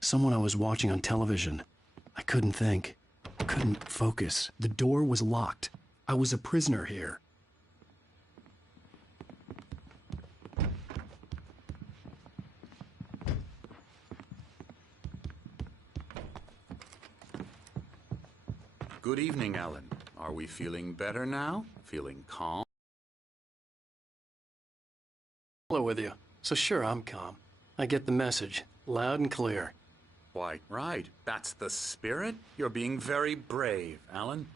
Someone I was watching on television. I couldn't think. Couldn't focus. The door was locked. I was a prisoner here. Good evening, Alan. Are we feeling better now? Feeling calm? Hello with you. So sure, I'm calm. I get the message, loud and clear. Quite right. That's the spirit. You're being very brave, Alan.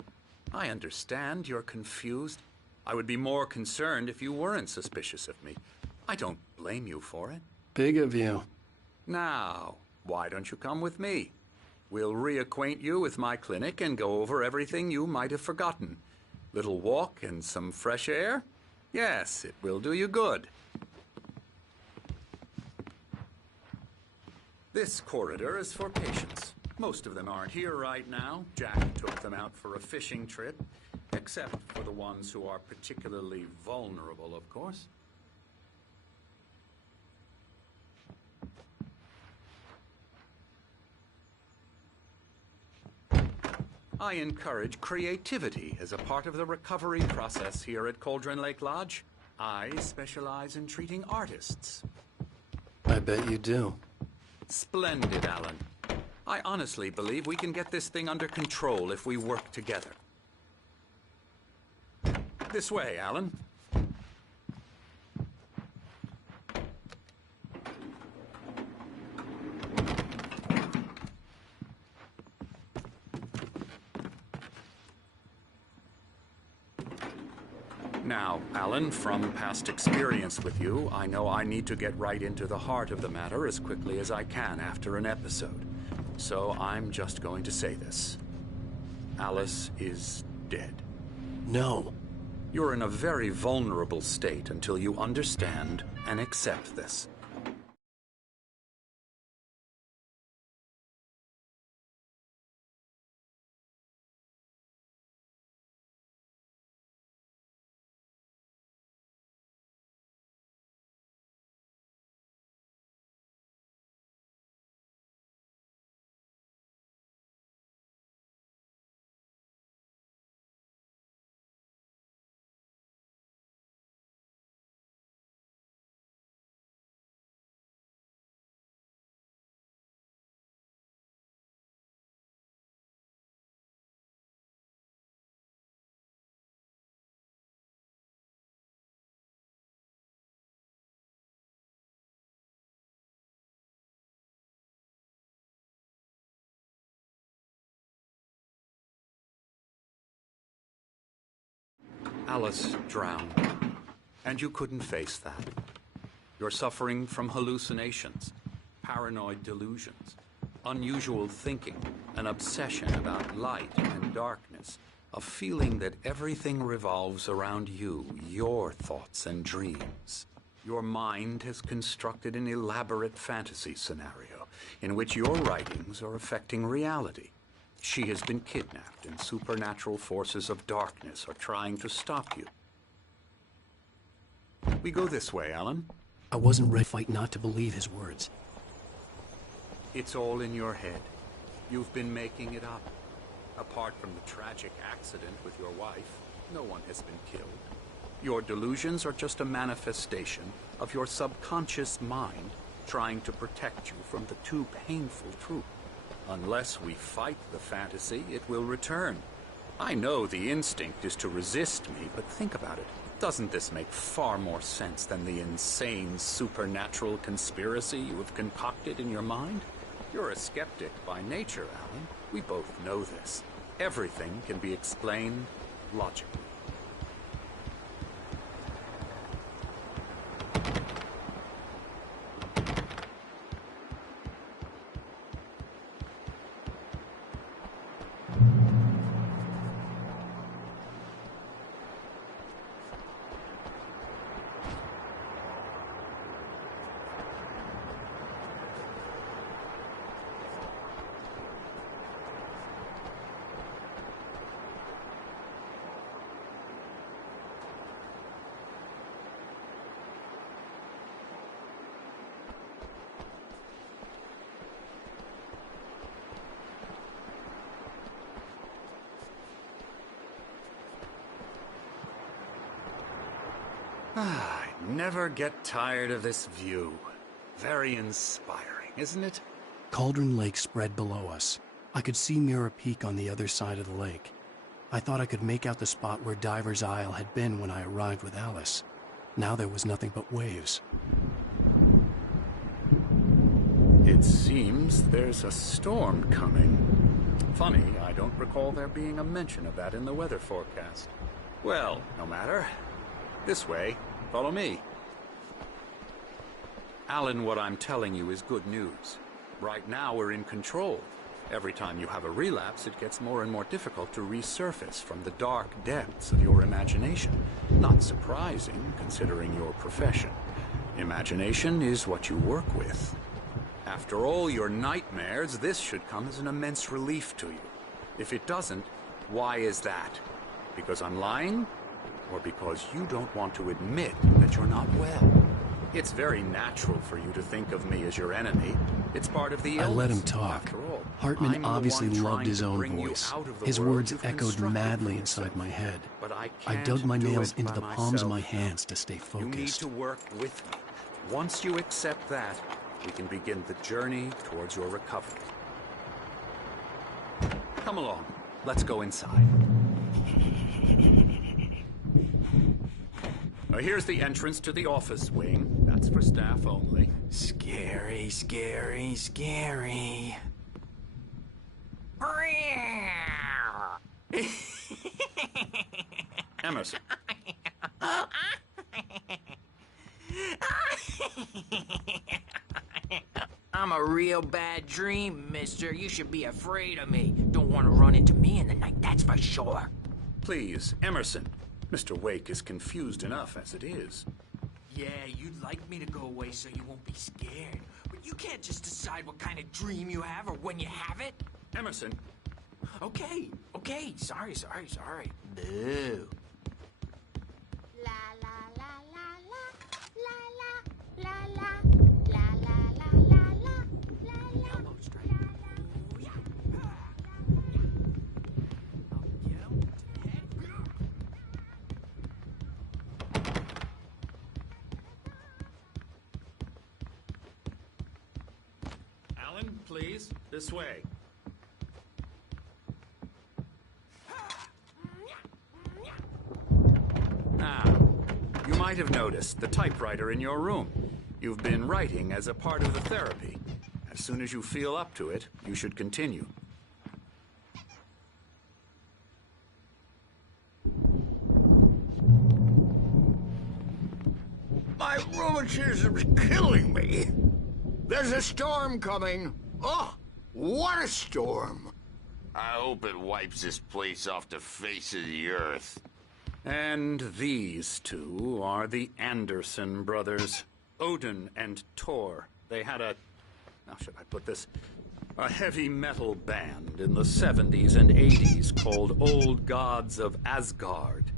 I understand you're confused. I would be more concerned if you weren't suspicious of me. I don't blame you for it. Big of you. Now, why don't you come with me? We'll reacquaint you with my clinic and go over everything you might have forgotten. Little walk and some fresh air? Yes, it will do you good. This corridor is for patients. Most of them aren't here right now. Jack took them out for a fishing trip, except for the ones who are particularly vulnerable, of course. I encourage creativity as a part of the recovery process here at Cauldron Lake Lodge. I specialize in treating artists. I bet you do. Splendid, Alan. I honestly believe we can get this thing under control if we work together. This way, Alan. Now, Alan, from past experience with you, I know I need to get right into the heart of the matter as quickly as I can after an episode. So I'm just going to say this. Alice is dead. No. You're in a very vulnerable state until you understand and accept this. Alice drowned, and you couldn't face that. You're suffering from hallucinations, paranoid delusions, unusual thinking, an obsession about light and darkness, a feeling that everything revolves around you, your thoughts and dreams. Your mind has constructed an elaborate fantasy scenario in which your writings are affecting reality. She has been kidnapped, and supernatural forces of darkness are trying to stop you. We go this way, Alan. I wasn't ready to fight not to believe his words. It's all in your head. You've been making it up. Apart from the tragic accident with your wife, no one has been killed. Your delusions are just a manifestation of your subconscious mind trying to protect you from the too painful truth. Unless we fight the fantasy, it will return. I know the instinct is to resist me, but think about it. Doesn't this make far more sense than the insane supernatural conspiracy you have concocted in your mind? You're a skeptic by nature, Alan. We both know this. Everything can be explained logically. I never get tired of this view. Very inspiring, isn't it? Cauldron Lake spread below us. I could see Mirror Peak on the other side of the lake. I thought I could make out the spot where Diver's Isle had been when I arrived with Alice. Now there was nothing but waves. It seems there's a storm coming. Funny, I don't recall there being a mention of that in the weather forecast. Well, no matter. This way. Follow me. Alan, what I'm telling you is good news. Right now we're in control. Every time you have a relapse, it gets more and more difficult to resurface from the dark depths of your imagination. Not surprising, considering your profession. Imagination is what you work with. After all your nightmares, this should come as an immense relief to you. If it doesn't, why is that? Because I'm lying? Or because you don't want to admit that you're not well? It's very natural for you to think of me as your enemy. It's part of the illness. I let him talk. After all, Hartman I'm the obviously one loved trying his to own bring you voice. out of the His world words you've echoed constructed madly for inside yourself. my head. But I I can't dug my do nails it into by the palms of my myself. hands to stay You need focused. to work with me. Once you accept that, we can begin the journey towards your recovery. Come along. Let's go inside. Here's the entrance to the office wing. That's for staff only. Scary, scary, scary. Emerson. I'm a real bad dream, mister. You should be afraid of me. Don't want to run into me in the night, that's for sure. Please, Emerson. Mr. Wake is confused enough as it is. Yeah, you'd like me to go away so you won't be scared. But you can't just decide what kind of dream you have or when you have it. Emerson. Okay. Sorry. Boo. La la la la la la la la la la la la la la. Elbow strike. Oh, yeah. I'll get him to the head. Alan, please. This way. You might have noticed the typewriter in your room. You've been writing as a part of the therapy. As soon as you feel up to it, you should continue. My rheumatism's killing me. There's a storm coming. Oh, what a storm. I hope it wipes this place off the face of the earth. And these two are the Anderson brothers, Odin and Thor. They had a, how should I put this, a heavy metal band in the 70s and 80s called Old Gods of Asgard.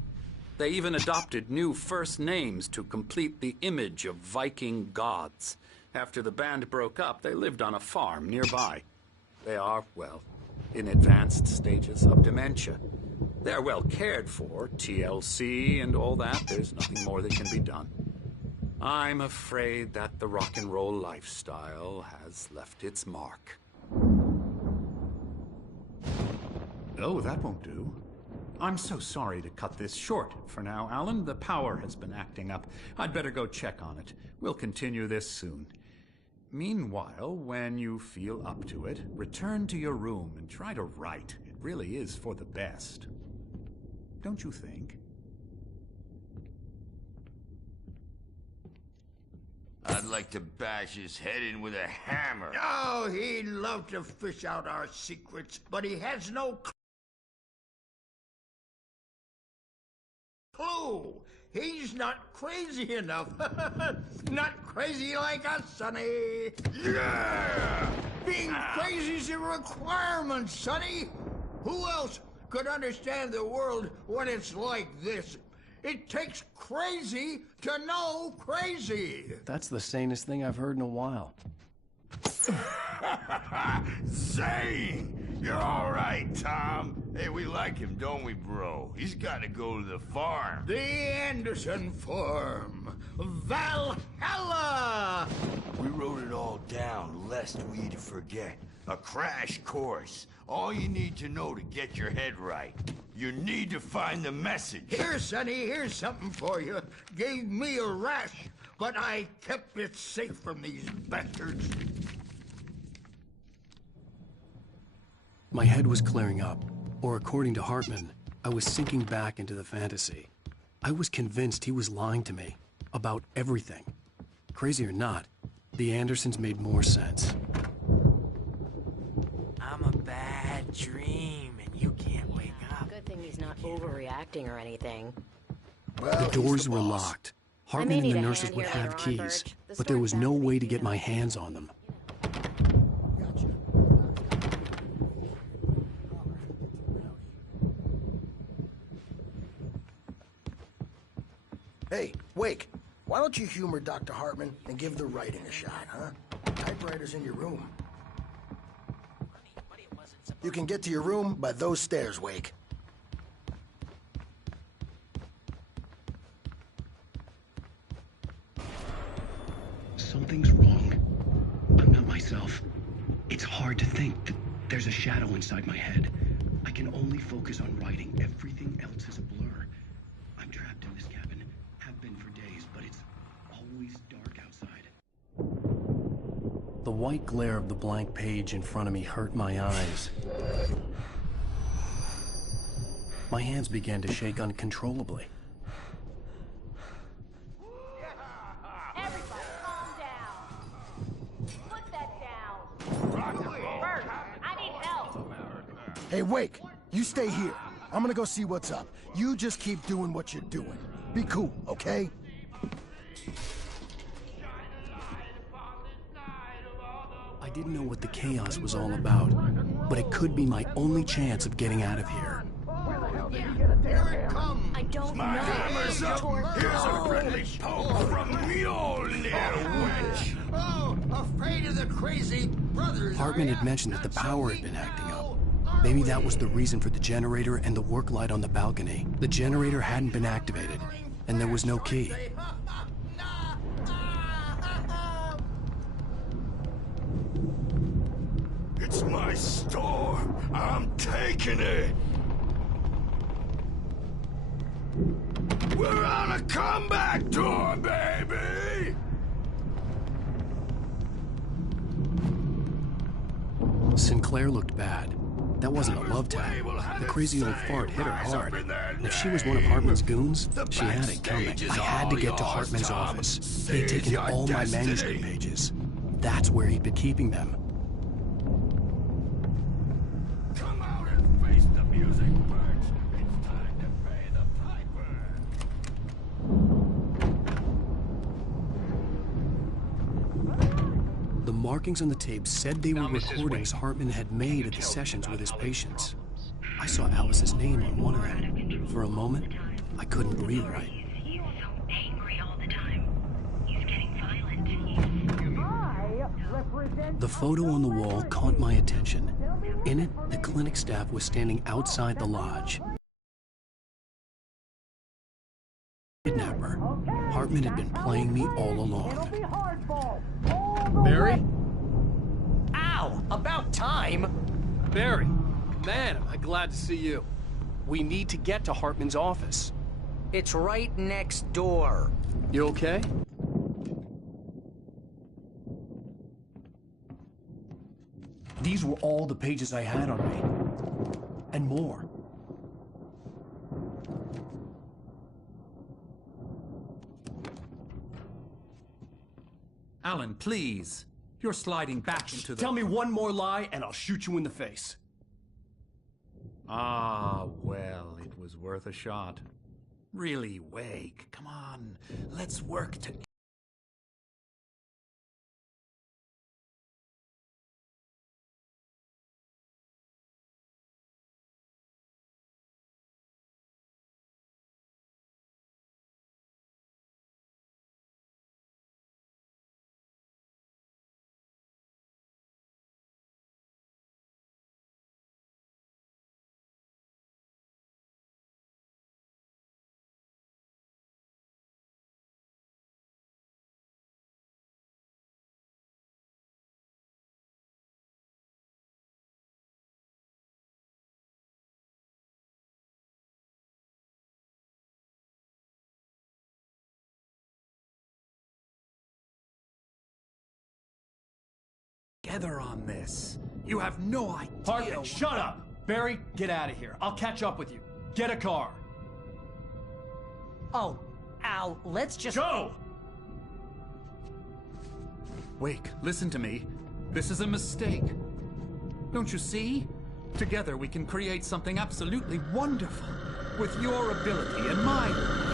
They even adopted new first names to complete the image of Viking gods. After the band broke up, they lived on a farm nearby. They are, well, in advanced stages of dementia. They're well cared for, TLC and all that. There's nothing more that can be done. I'm afraid that the rock and roll lifestyle has left its mark. Oh, that won't do. I'm so sorry to cut this short for now, Alan. The power has been acting up. I'd better go check on it. We'll continue this soon. Meanwhile, when you feel up to it, return to your room and try to write. It really is for the best. Don't you think? I'd like to bash his head in with a hammer. Oh, he'd love to fish out our secrets, but he has no clue. He's not crazy enough. Not crazy like us, Sonny. Yeah! Being crazy's a requirement, Sonny. Who else could understand the world when it's like this? It takes crazy to know crazy. That's the sanest thing I've heard in a while. Zane! You're all right, Tom. Hey, we like him, don't we, bro? He's got to go to the farm. The Anderson Farm. Valhalla! We wrote it all down, lest we'd forget. A crash course. All you need to know to get your head right. You need to find the message. Here, Sonny, here's something for you. Gave me a rash, but I kept it safe from these bastards. My head was clearing up, or according to Hartman, I was sinking back into the fantasy. I was convinced he was lying to me about everything. Crazy or not, the Andersons made more sense. I'm a bad dream, and you can't wake up. Good thing he's not overreacting or anything. Well, The doors were boss. locked. Hartman and need the a nurses hand would here have later on, keys, Birch. The but there was store's no back to way be to get my cleaned up. hands on them. Hey, Wake, why don't you humor Dr. Hartman and give the writing a shot, huh? Typewriter's in your room. You can get to your room by those stairs, Wake. Something's wrong. I'm not myself. It's hard to think that there's a shadow inside my head. I can only focus on writing. Everything else is a blur. I'm trapped in this cabin. Have been for days, but it's always dark outside. The white glare of the blank page in front of me hurt my eyes. My hands began to shake uncontrollably. Everybody, calm down. Put that down. Bert, I need help. Hey, Wake, you stay here. I'm gonna go see what's up. You just keep doing what you're doing. Be cool, okay? I didn't know what the chaos was all about, but it could be my only chance of getting out of here. Here it comes. I don't know. Hammer's up. Here's a friendly poke from Mjolnir, wench. Oh, afraid of the crazy brothers. Hartman are ya? had mentioned that the That's power how had been we acting up. know, are Maybe we? that was the reason for the generator and the work light on the balcony. The generator hadn't been activated, and there was no key. It's my store. I'm taking it. We're on a comeback tour, baby! Sinclair looked bad. That wasn't a love tap. The crazy old fart hit her hard. And if she was one of Hartman's goons, she had it coming. I had to get to Hartman's office. He had taken all my manuscript pages. That's where he'd been keeping them. Come out and face the music, Birch. It's time to pay the piper. The markings on the tape said they were recordings Hartman had made at the sessions with his patients. I saw Alice's name on one of them. For a moment, I couldn't breathe right. He's so angry all the time. He's getting violent. The photo on the wall caught my attention. In it, the clinic staff was standing outside the lodge. Kidnapper. Hartman had been playing me all along. Barry? Ow! About time! Barry! Man, am I glad to see you. We need to get to Hartman's office. It's right next door. You okay? These were all the pages I had on me. And more. Alan, please. You're sliding back into the... Tell me one more lie and I'll shoot you in the face. Ah, well, it was worth a shot. Really, Wake, come on. Let's work together. together on this. You have no idea. Parker, shut up! Barry, get out of here. I'll catch up with you. Get a car. Oh, Al, let's just... Go! Wake, listen to me. This is a mistake. Don't you see? Together we can create something absolutely wonderful. With your ability and mine.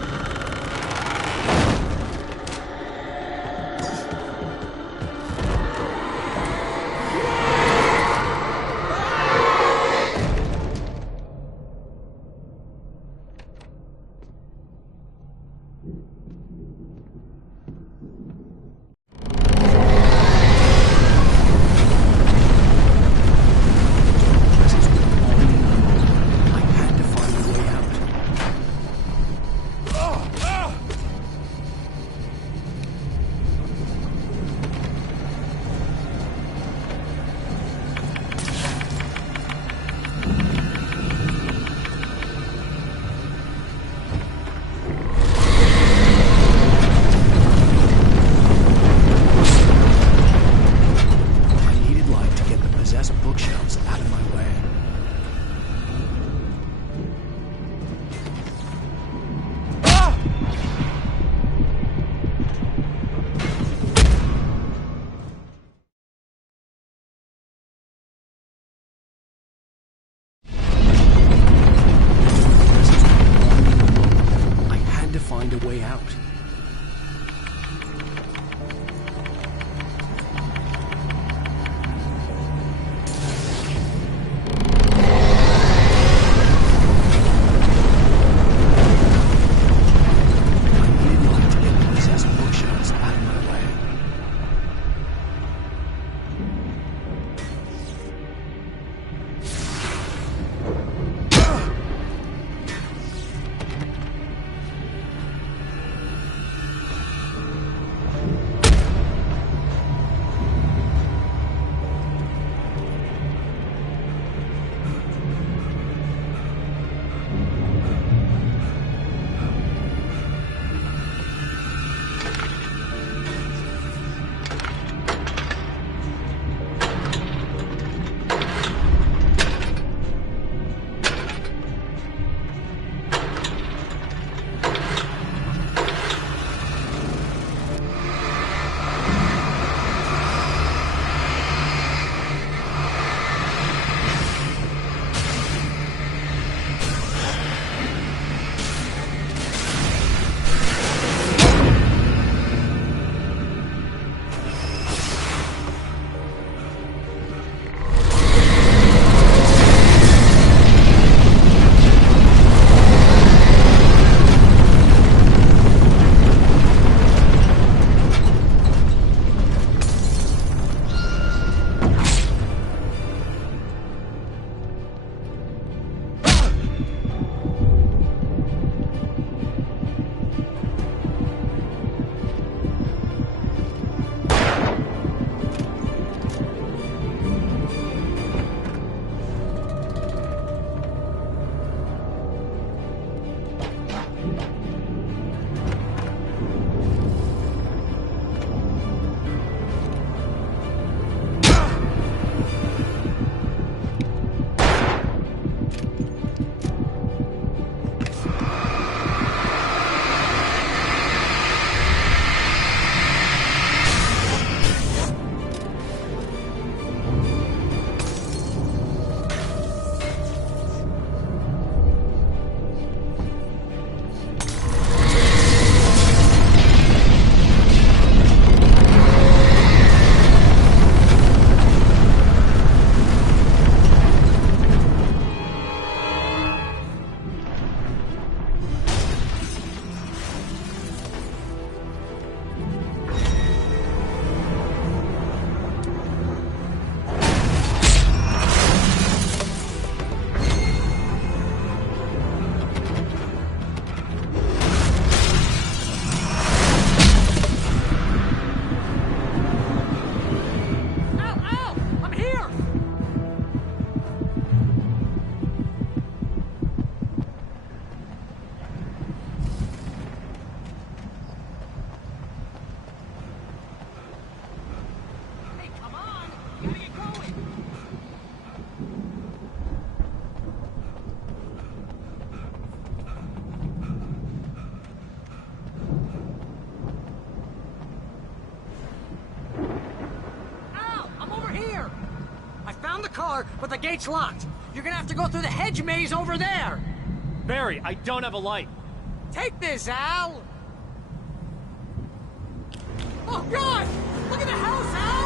car, but the gate's locked. You're gonna have to go through the hedge maze over there. Barry, I don't have a light. Take this, Al. Oh, God! Look at the house, Al!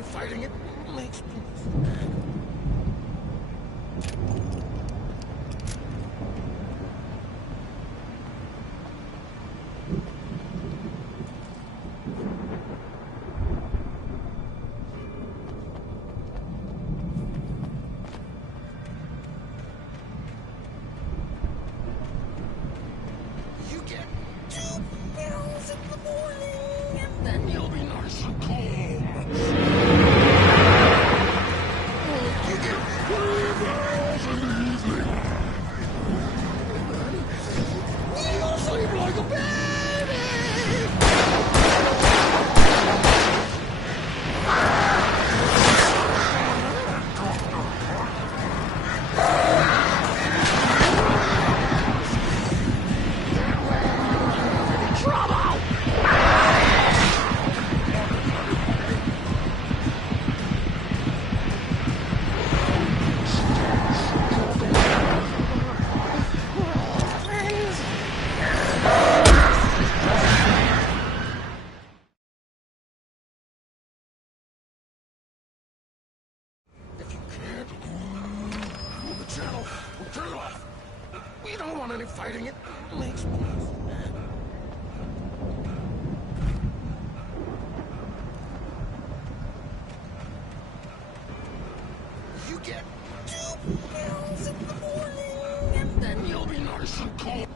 any fighting. It makes me... You get 2 pills in the morning, and then you'll be nice and cold. You get 3 pills in the evening. You'll sleep like a baby. If you can't move the channel, we'll turn it off. We don't want any fighting. It makes me... You get 2 pills in the morning, and then you'll be nice and cold.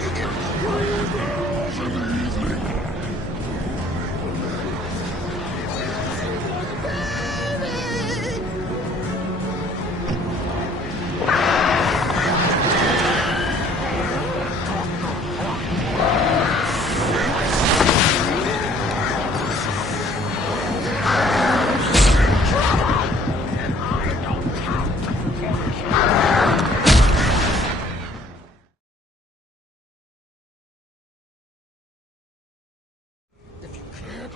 You get 3 pills in the evening. If you can't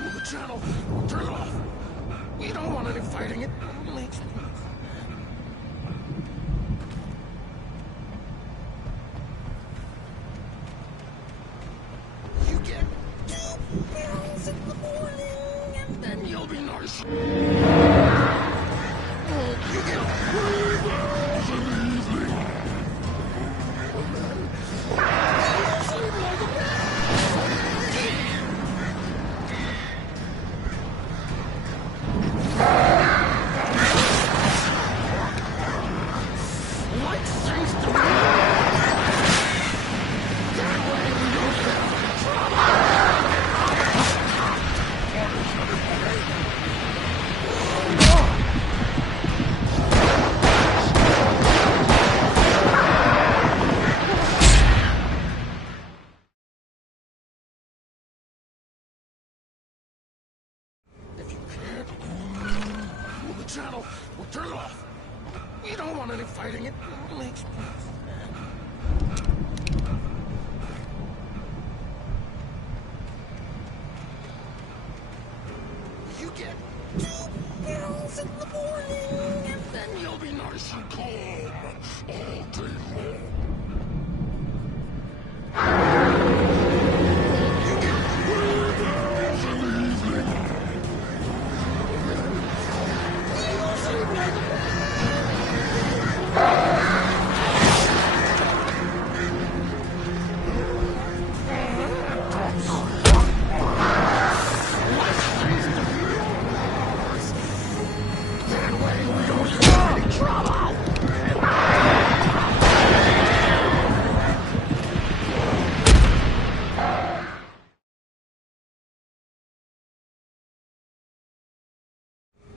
move the channel, we'll turn it off. We don't want any fighting. It makes me... You get 2 pills in the morning, and then you'll be nice. You get 3 pills in the evening. You'll sleep like a baby. Like things to me. That way we don't have any trouble. If you can't move the channel, we'll turn it off. We don't want any fighting. It makes me... You get 2 pills in the morning, and then you'll be nice and cold all day long. You get 3 pills in the evening. You'll sleep like a baby. That way we don't have any trouble.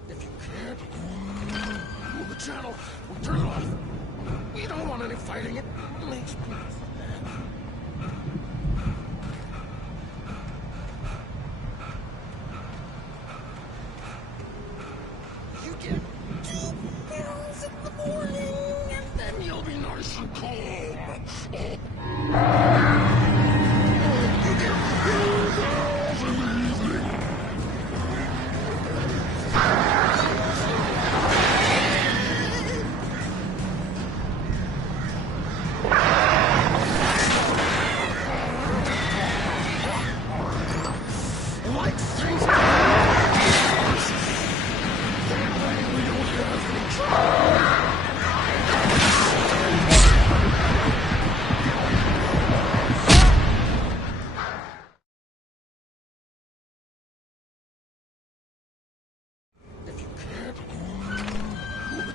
If you can't move the channel, we'll turn it off. We don't want any fighting. It makes me... You get 2 pills in the morning, and then you'll be nice and cold. You get 3 pills in the evening.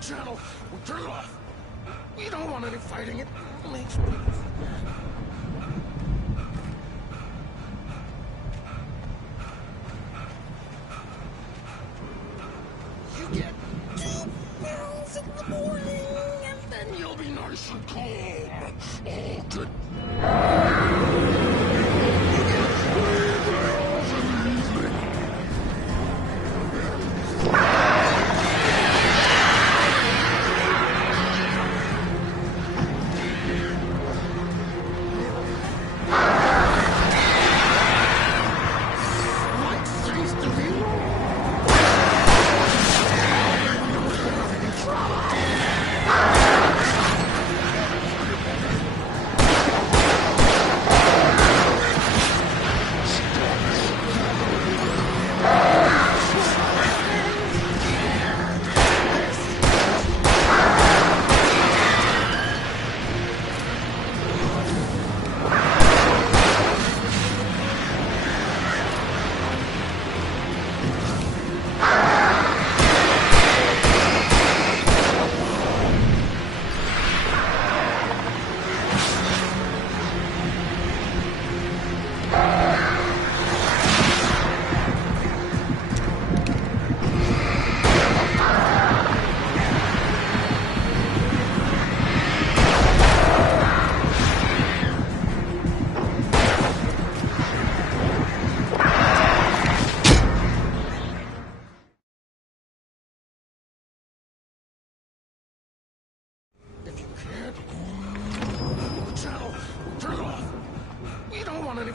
channel. We'll turn it off. We don't want any fighting. It makes me... You get 2 pills in the morning, and then you'll be nice and calm. All good. You get 3 pills in the evening.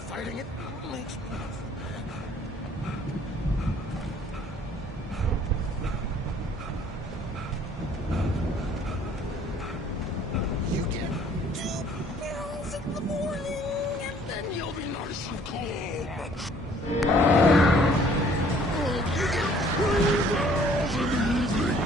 Fighting it makes me... You get 2 pills in the morning, and then you'll be nice and calm. You get 3 pills in the evening.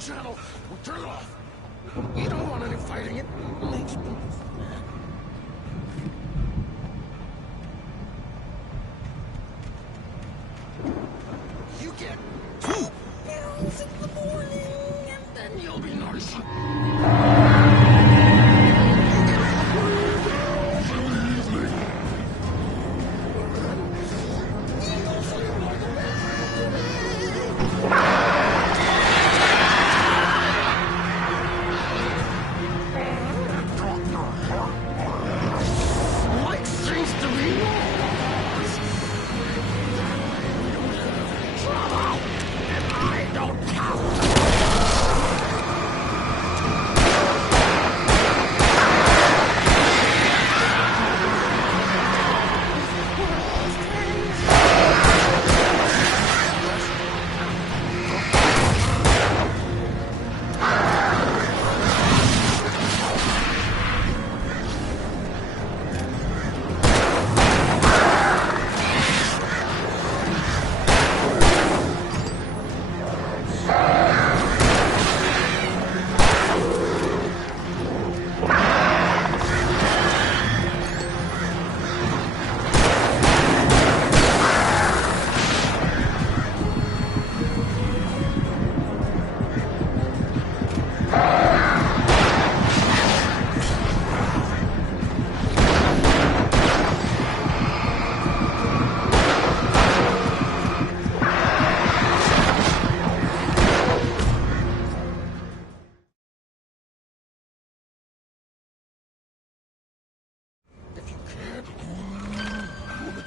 Channel, we'll turn it off. We don't want any fighting. It makes me... You get 2 pills in the morning, and then you'll be nice. You get 3 pills in the evening. You'll sleep like a baby.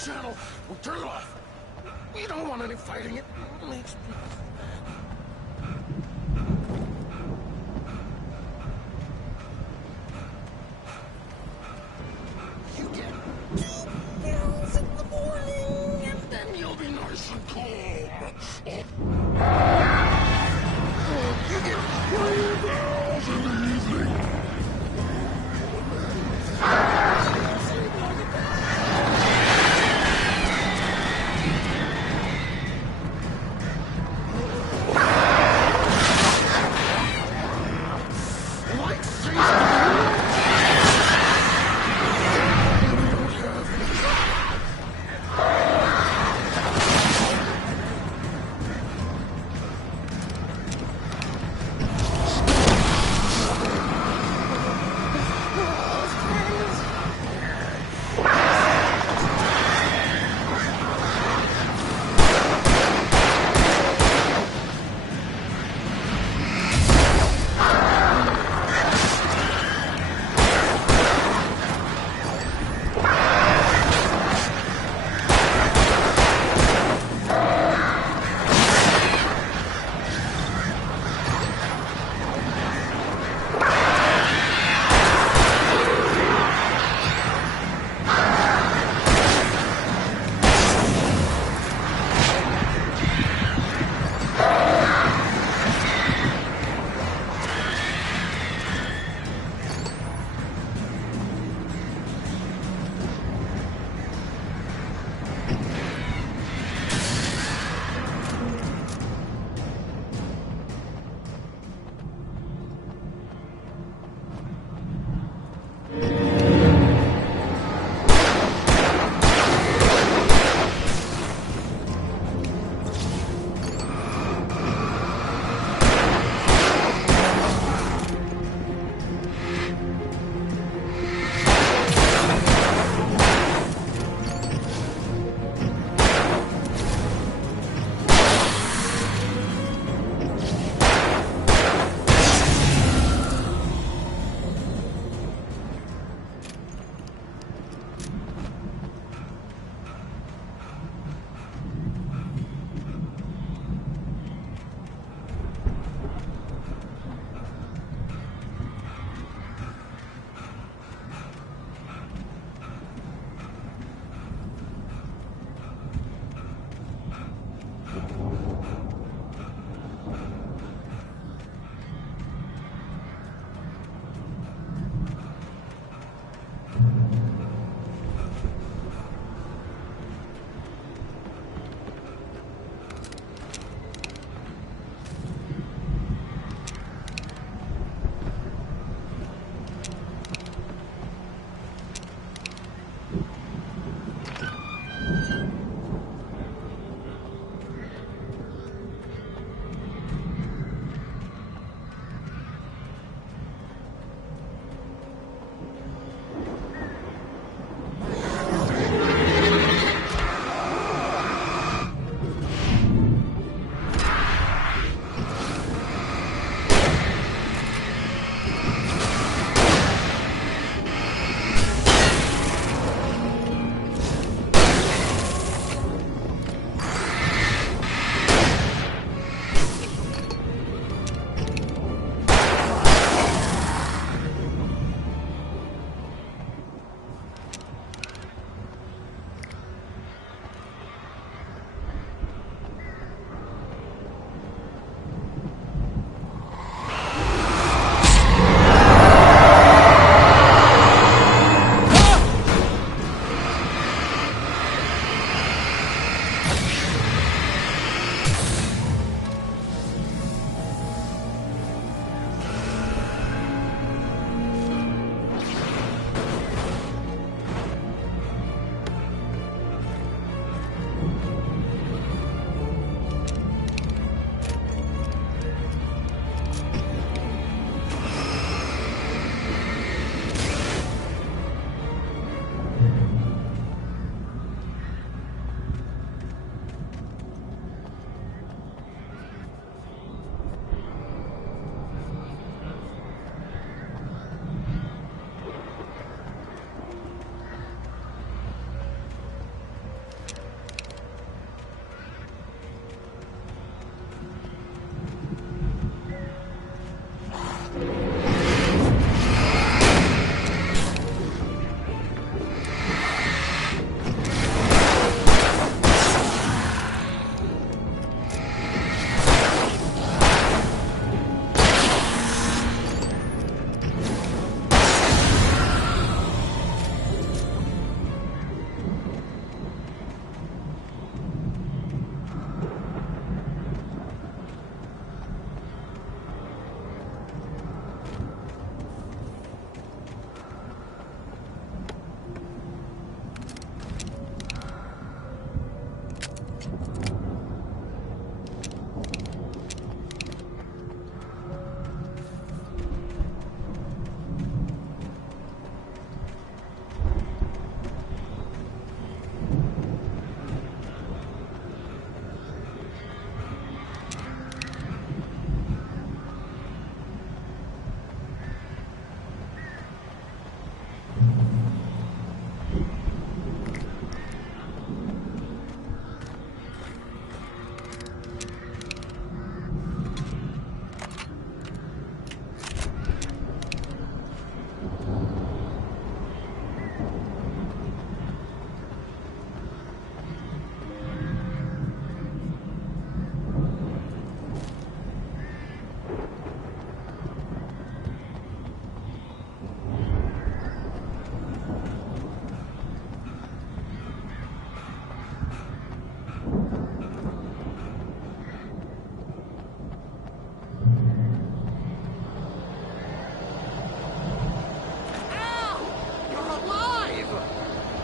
Channel, we'll turn it off. We don't want any fighting. It makes me...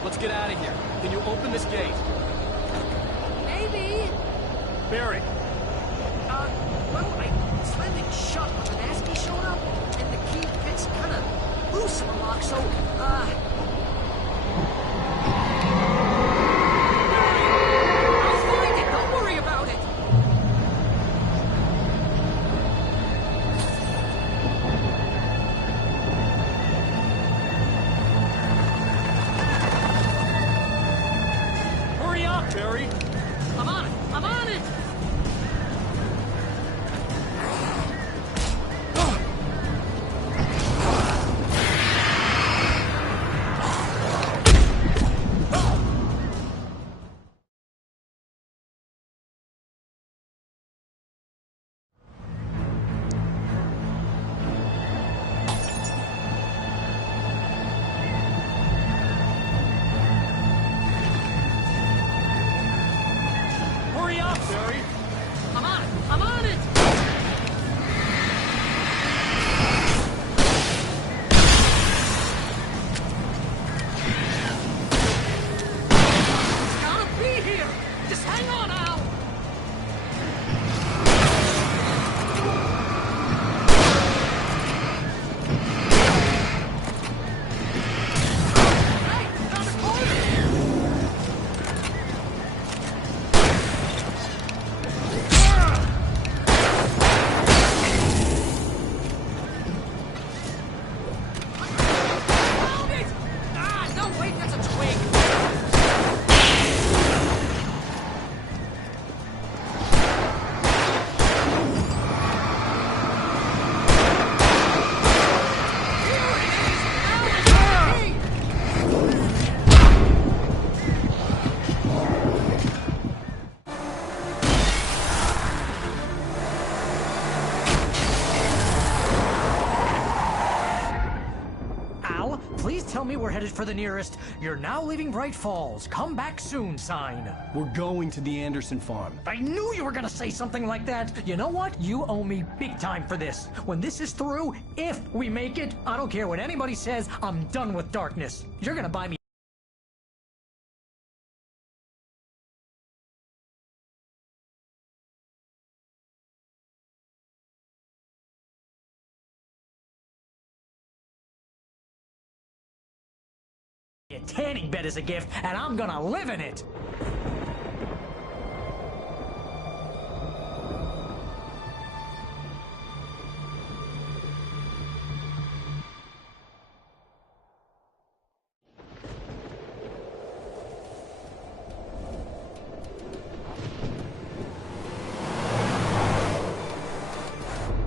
let's get out of here. Can you open this gate? Maybe. Barry. Well, I slammed it shut when the Nasty showed up, and the key fits kind of loose in the lock, so, I'll find it, don't worry about it. Hurry up, Barry. I'm on it. I'm on it. Hurry up, Barry. I'm on it. I'm on it. It's gotta be here. Just hang on, Al. Hey, around the corner. Found it! Ah, no, wait, that's a twig. Here it is! Now it's the key! Al, please tell me we're headed for the nearest "You're now leaving Bright Falls. Come back soon" sign. We're going to the Anderson farm. I knew you were gonna say something like that. You know what? You owe me big time for this. When this is through, if we make it, I don't care what anybody says, I'm done with darkness. You're gonna buy me a tanning bed as a gift, and I'm gonna live in it.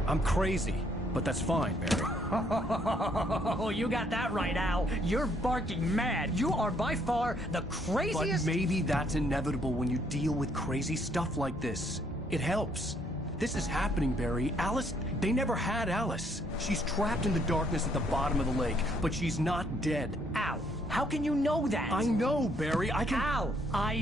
I'm crazy, but that's fine, Barry. Oh, you got that right, Al. You're barking mad. You are by far the But craziest. maybe that's inevitable when you deal with crazy stuff like this. It helps. This is happening, Barry. Alice, they never had Alice. She's trapped in the darkness at the bottom of the lake, but she's not dead. Al, how can you know that? I know, Barry. I can... Al,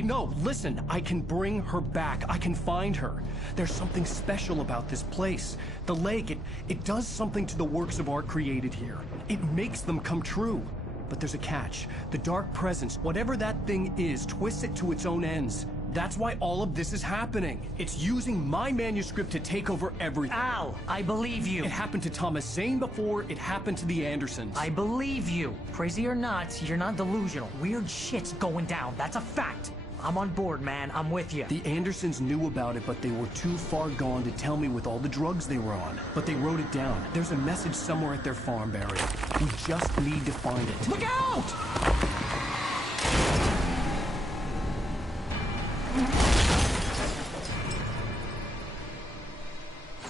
No, listen. I can bring her back. I can find her. There's something special about this place. The lake, it does something to the works of art created here. It makes them come true. But there's a catch. The dark presence, whatever that thing is, twists it to its own ends. That's why all of this is happening. It's using my manuscript to take over everything. Al, I believe you. It happened to Thomas Zane before, it happened to the Andersons. I believe you. Crazy or not, you're not delusional. Weird shit's going down. That's a fact. I'm on board, man. I'm with you. The Andersons knew about it, but they were too far gone to tell me with all the drugs they were on. But they wrote it down. There's a message somewhere at their farm, Barry. We just need to find it. Look out!